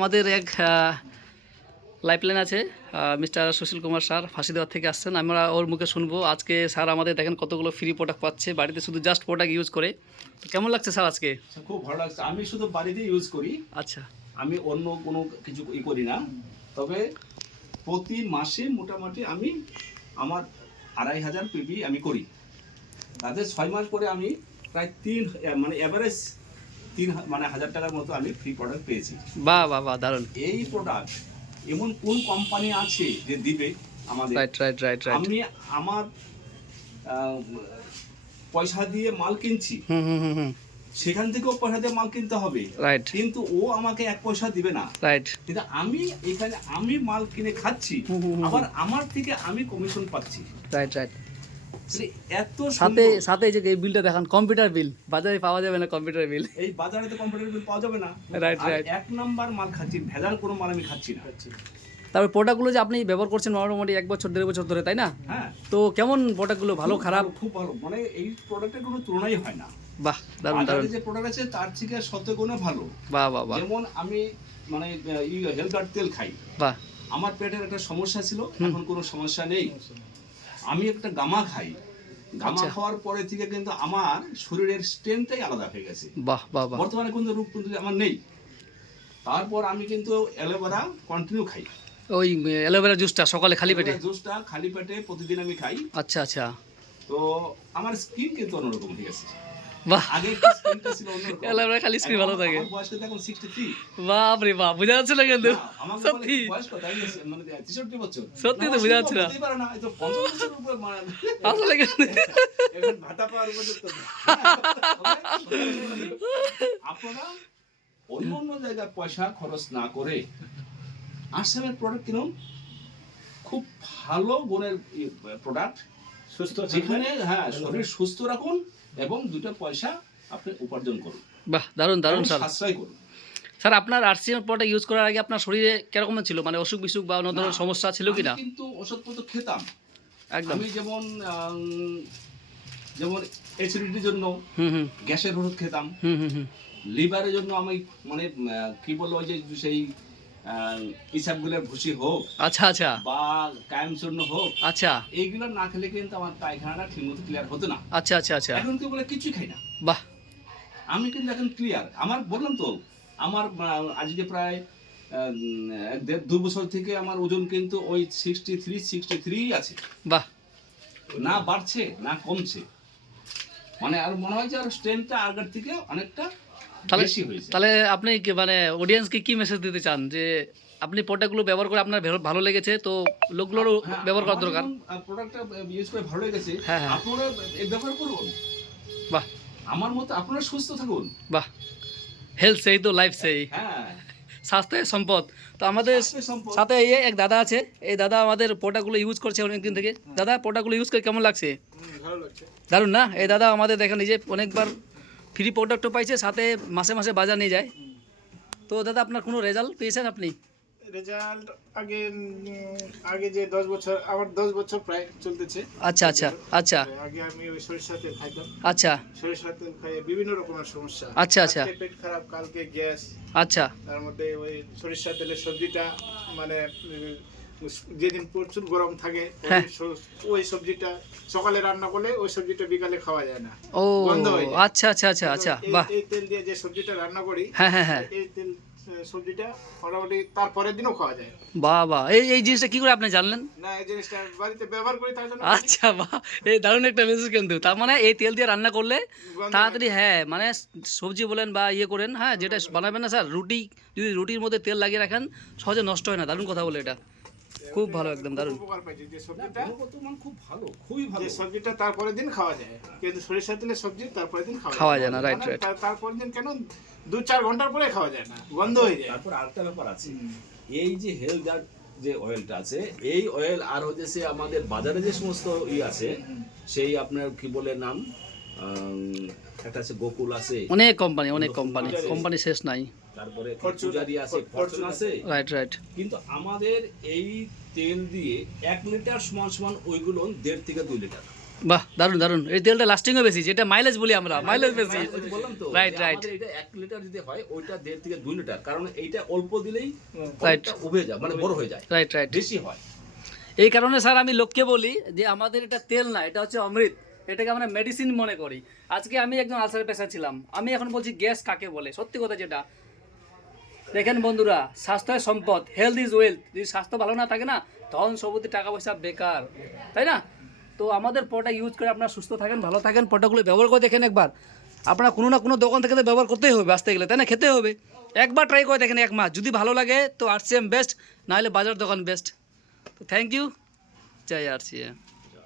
আমাদের এক লাইফলাইন আছে মিস্টার সুশীল কুমার স্যার ফাঁসিদেওয়ার থেকে আসছেন। আমরা ওর মুখে শুনবো আজকে স্যার আমাদের দেখেন কতগুলো ফ্রি প্রোডাক্ট পাচ্ছে বাড়িতে, শুধু জাস্ট প্রোডাক্ট ইউজ করে। তো কেমন লাগছে স্যার আজকে? খুব ভালো লাগছে। আমি শুধু বাড়িতে ইউজ করি, আচ্ছা, আমি অন্য কোনো কিছু করি না। তবে প্রতি মাসে মোটামুটি আমি আমার 2500 পিপি আমি করি। তাতে 6 মাস পরে আমি প্রায় মানে অ্যাভারেজ 3,000 টাকার মতো আমি ফ্রি প্রোডাক্ট পেয়েছি। বাহ বাহ বাহ, দারুণ। এই প্রোডাক্ট এমন কোন কোম্পানি আছে যে দিবে আমাদের? রাইট। আমি আমার পয়সা দিয়ে মাল কিনছি, সেখান থেকেও পয়সা দিয়ে মাল কিনতে হবে, রাইট, কিন্তু ও আমাকে 1 পয়সা দিবে না, রাইট। কিন্তু আমি এখানে আমি মাল কিনে খাচ্ছি, আবার আমার থেকে আমি কমিশন পাচ্ছি। রাইট। এত সাথে সাথে এই যে এই বিলটা দেখান, কম্পিউটার বিল, বাজারে পাওয়া যাবে না কম্পিউটার বিল। এই বাজারে তো কম্পিউটার বিল পাওয়া যাবে না। রাইট। 1 নাম্বার মাল খাচ্ছি, ভেজাল কোনো মাল আমি খাচ্ছি না। তারপর প্রোডাক্টগুলো যে আপনি ব্যবহার করছেন মোটামুটি 1 বছর 1.5 বছর ধরে, তাই না? হ্যাঁ। তো কেমন প্রোডাক্টগুলো, ভালো খারাপ? খুব ভালো, মানে এই প্রোডাক্টের কোনো তুলনাই হয় না। বাহ, দারুণ। যে প্রোডাক্ট আছে তার থেকে শতগুণে ভালো। বাহ। যেমন আমি মানে হেলথ গার্ড তেল খাই, বাহ। আমার পেটের একটা সমস্যা ছিল, এখন কোনো সমস্যা নেই। আমি একটা গামা খাই, গামা খাওয়ার পরে থেকে কিন্তু আমার শরীরের স্ট্রেংথটাই আলাদা হয়ে গেছে। বাহ। বর্তমানে কোনো রোগ কিন্তু আমার নেই। তারপর আমি কিন্তু অ্যালোভেরা কন্টিনিউ খাই। ওই অ্যালোভেরা জুসটা সকালে খালি পেটে? জুসটা খালি পেটে প্রতিদিন আমি খাই। আচ্ছা। তো আমার স্কিন কিন্তু অন্যরকম হয়ে গেছে। বাহ, আগে একটু স্কিনটা ছিল অন্যরকম। অ্যালোভেরা খালি স্কিন ভালো থাকে। আমার বয়স কিন্তু এখন 63। বাপ রে বাপ, বোঝা যাচ্ছে না কিন্তু। আমাকে সত্যি বলে বয়স কত? আমি মানে 63 বছর। সত্যি তো বোঝা যাচ্ছে না। হতেই পারে না, এই তো 50 বছরের উপরে আসলে কিন্তু এখন ভাতা পাওয়ার উপযুক্ত। আপনারা অন্য জায়গায় পয়সা খরচ না করে আসামের প্রোডাক্ট কিনুন। খুব ভালো গুণের প্রোডাক্ট, সুস্থ, যেখানে শরীর সুস্থ রাখুন এবং 2টা পয়সা আপনি উপার্জন করুন। বাহ, দারুণ স্যার। সাশ্রয় করুন। স্যার, আপনার আরসিএম প্রোডাক্ট ইউজ করার আগে আপনার শরীরে কিরকম ছিল, মানে অসুখ বিসুখ বা অন্য ধরনের সমস্যা ছিল কিনা? কিন্তু ওষুধপত্র খেতাম একদম। আমি, যেমন অ্যাসিডিটির জন্য গ্যাসের ওষুধ খেতাম, লিভারের জন্য আমি মানে কি বলবো, ওই যে সেই ইসাবগুলোর ভুসি হোক, আচ্ছা, বা কায়েম চূর্ণ হোক, আচ্ছা, এইগুলো না খেলে কিন্তু আমার পায়খানাটা ঠিকমতো ক্লিয়ার হতো না। আচ্ছা। এখন তো বলে কিছুই খাই না। বাহ, আমি কিন্তু এখন ক্লিয়ার। আমার বললাম তো, আমার আজকে প্রায় 1.5-2 বছর থেকে আমার ওজন কিন্তু ওই 63 আছে। বাহ, না বাড়ছে না কমছে, মানে আর মনে হয় যে আর স্ট্রেংথটা আগের থেকে অনেকটা বেশি হয়েছে। তাহলে আপনি মানে অডিয়েন্সকে কি মেসেজ দিতে চান, যে আপনি প্রোডাক্টগুলো ব্যবহার করে আপনার ভালো লেগেছে, তো লোকগুলোরও ব্যবহার করা দরকার? প্রোডাক্টটা ইউজ করে ভালো লেগেছে, আপনারা ব্যবহার করুন। বাহ, আমার মতো আপনারা সুস্থ থাকুন। বাহ, হেলথ সেই তো লাইফ সেই। স্বাস্থ্যের সম্পদ। তো আমাদের সাথে এক দাদা আছে, এই দাদা আমাদের প্রোডাক্টগুলো ইউজ করছে অনেকদিন থেকে। দাদা, প্রোডাক্টগুলো ইউজ করে কেমন লাগছে? ভালো লাগছে। দারুণ না? এই দাদা আমাদের দেখেন নিজে অনেকবার ফ্রি প্রোডাক্টও পাইছে, সাথে মাসে মাসে বাজার নিয়ে যায়। তো দাদা, আপনার কোনো রেজাল্ট পেয়েছেন আপনি? রেজাল্ট আগে যে 10 বছর, আমার 10 বছর প্রায় চলতেছে। আচ্ছা। আগে আমি ওই সরিষা তেল খাইতাম। আচ্ছা। সরিষা তেল খাই বিভিন্ন রকমের সমস্যা। আচ্ছা। আজকে পেট খারাপ, কালকে গ্যাস। আচ্ছা। তার মধ্যে ওই সরিষা তেলের সবজিটা মানে যেদিন প্রচুর গরম থাকে, ওই সবজিটা সকালে রান্না করলে ওই সবজিটা বিকালে খাওয়া যায় না, ও বন্ধ হয়ে যায়। আচ্ছা। বাহ, এই তেল দিয়ে যে সবজিটা রান্না করি, হ্যাঁ, এই তেল সবজিটা মোটামুটি তারপরের দিনও খাওয়া যায়। বাহ, এই জিনিসটা কি করে আপনি জানলেন? না, এই জিনিসটা বাড়িতে ব্যবহার করি তার জন্য। আচ্ছা, বাহ, এই দারুণ একটা মেসেজ কিন্তু। তার মানে এই তেল দিয়ে রান্না করলে তাড়াতাড়ি, মানে সবজি বলেন বা করেন, যেটা বানাবেন না স্যার, যদি রুটির মধ্যে তেল লাগিয়ে রাখেন সহজে নষ্ট হয় না। দারুণ কথা বলে, এটা খুব ভালো, একদম দারুণ। উপকার পাইছি যে সবজিটা খুব ভালো, খুবই ভালো। যে সবজিটা তারপরের দিন খাওয়া যায়, কিন্তু সরিষা তেলের সবজি তারপরের দিন খাওয়া যায় না। রাইট। তারপরের দিন কেন 2-4 ঘন্টার পরে খাওয়া যায় না, বন্ধ হয়ে যায়। তারপর আরেকটা ব্যাপার আছে, এই যে হেলথ গার্ড যে অয়েলটা আছে, এই অয়েল আর হচ্ছে আমাদের বাজারে যে সমস্ত আছে, সেই আপনার কি বলে নাম, একটা আছে গোকুল আছে, অনেক কোম্পানি শেষ নাই। তারপরে পূজারি আছে, ফরচুন আছে। রাইট। কিন্তু আমাদের এই তেল দিয়ে 1 লিটার সমান ওইগুলো 1.5 থেকে 2 লিটার। বাহ, দারুণ দারুণ। এই তেলটা লাস্টিংও বেশি, যেটা মাইলেজ বলি আমরা, মাইলেজ বেশি। ওই যে বললাম তো, রাইট যে রাইট আমাদের এটা 1 লিটার যদি হয় ওইটা 1.5 থেকে 2 লিটার, কারণ এইটা অল্প দিলেই Right. অনেকটা উবে যায়, মানে বড় হয়ে যায়, রাইট রাইট। বেশি হয়। এই কারণে স্যার আমি লোককে বলি যে আমাদের এটা তেল না, এটা হচ্ছে অমৃত। এটাকে আমরা মেডিসিন মনে করি। আজকে আমি একজন আলসার পেশেন্ট ছিলাম, আমি এখন বলছি গ্যাস কাকে বলে। সত্যি কথা যেটা, দেখেন বন্ধুরা, স্বাস্থ্য সম্পদ, হেলথ ইজ ওয়েলথ। যদি স্বাস্থ্য ভালো না থাকে না, ধন সম্পত্তি টাকা পয়সা বেকার, তাই না? তো আমাদের প্রোডাক্ট ইউজ করে আপনারা সুস্থ থাকেন, ভালো থাকেন। প্রোডাক্টগুলো ব্যবহার করে দেখেন একবার। আপনারা কোনো না কোনো দোকান থেকে তো ব্যবহার করতেই হবে, আসতে গেলে, তাই না? খেতে হবে। একবার ট্রাই করে দেখেন 1 মাস, যদি ভালো লাগে তো RCM বেস্ট, নাহলে বাজার দোকান বেস্ট। তো থ্যাংক ইউ, জয় RCM।